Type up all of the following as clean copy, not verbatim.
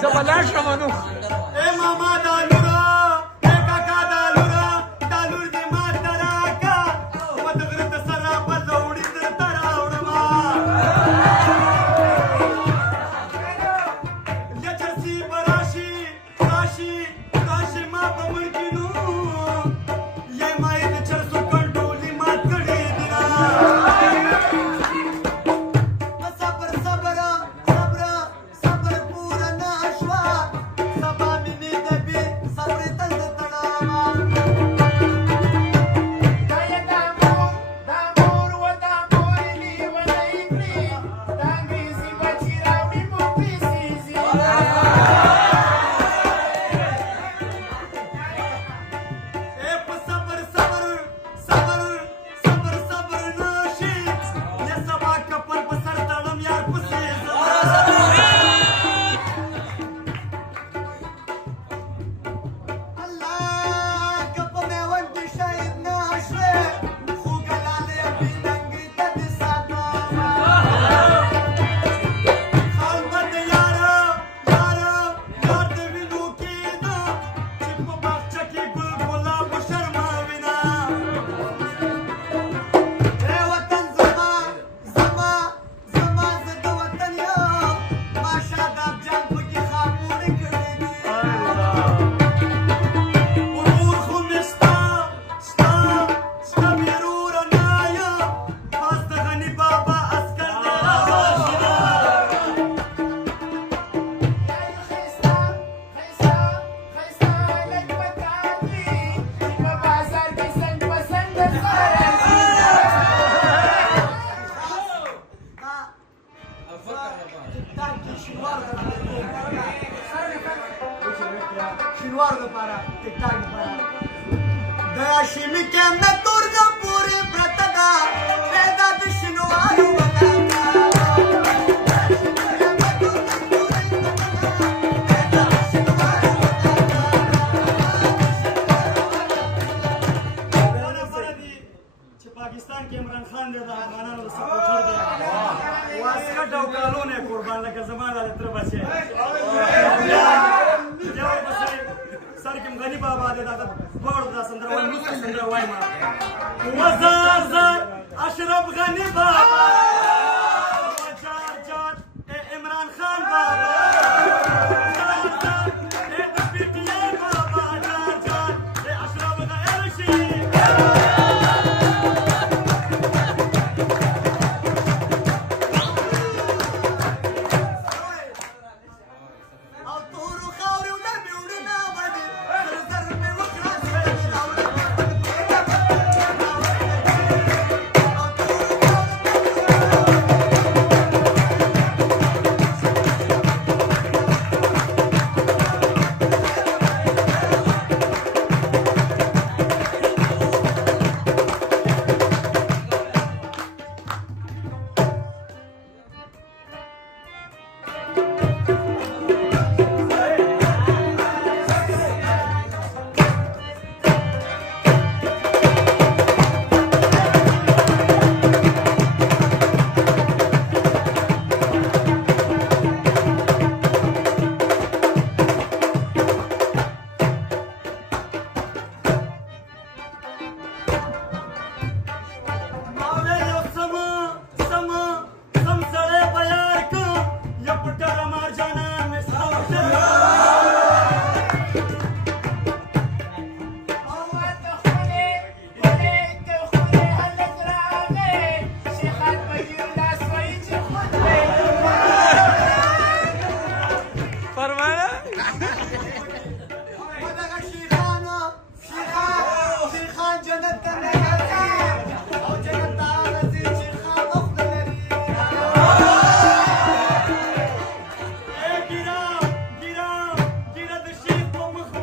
زه به لاړ شم نو ای ماما دا لوره ای کاکا دا لوره دا لور دې ما ته راکړه و د غره د سره به لوړي درته راوړمه یا چرسي به راشي راشي راشي ما په مړکینو یې ما یې د چرسو کنډولي مات کړي دي صبر صبر صبر صبر پوره نه شوه سبا مې نه د بې صبر تل د تړاوه دا یې دا مور و دا مور لیونی کړي دا انګریزي بچي راوړي مو پیسې ای په صبر صبر صبر صبر صبر نه شي یا سبا کپل په سر تړم یار پسې الله کپ مې ونډې شاید نه شوې خو ګلالې بې ننګې ته دې ساتمه خلبت یاره یاره یار دې وینو کېده چې په باغچه کې ګل ګلاب شرموینه ای وطن زما زما زما زه د وطن یم ما شاداب جان پکې خاپوړې کړې دي غرور خو مې شته شته شته بیروره نه یم خاص د غني بابا عسکر دی راواشینه خیستا خیستا خیستا لږ پکار دي چې په بازار کې څنګ په څنګ شینوار دپاره ټیک ټاک دپاره د هاشمي کیم نه تورګه پورې پرته ده پیدا د شینوارو وطن ده چې پاکستان کې عمران خان دی د افغانانو د سپورټر دی واسکټ او کالونه یې قربان لکه زما د تره بچی بیا ورپسې سر کې غني بابا دی دا دواړو دا سندره وایم وروسته سندره وایم وزار زار اشرف غني بابا جار جار عمران خان بابا جار جار د پی ټی آی بابا جار جار اشرف غني شي او تورو خاورو نه مې وړونه وړي زر زر مې وکړه مخ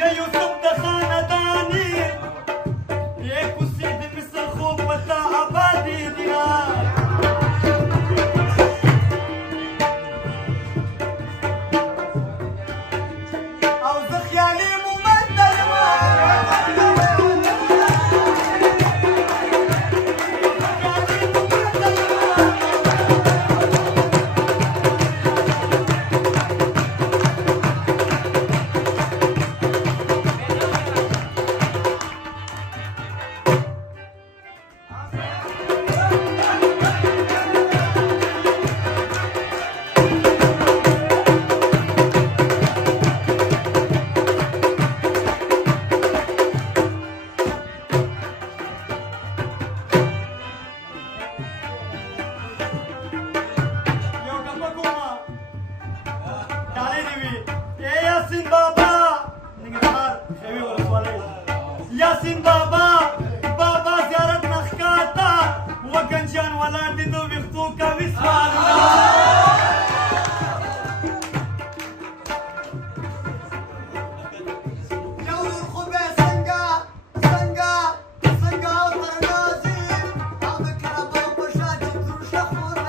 يا يوسف ده خانداني يا كسيد مصر خوب وتا عبادي ديار او زخيالي ممثل ياسين بابا بابا زيارة نخكاتا وكنجان ولا ديدو بيختوكا بسمالنا يوم الخبز سنقا سنقا سنقا وطرنازي عضك ربا وبشاجي تروش أخور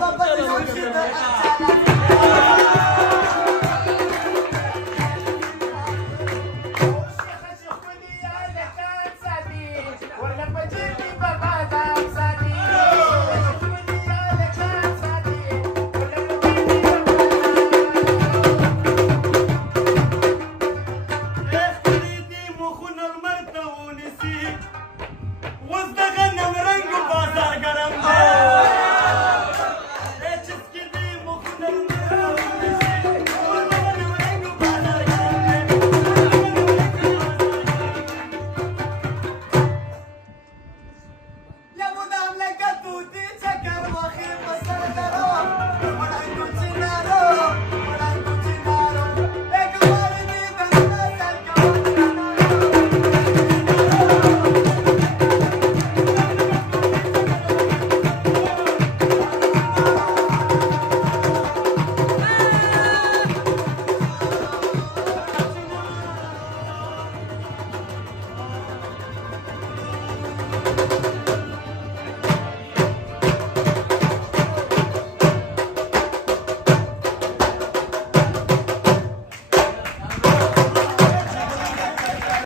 Baba,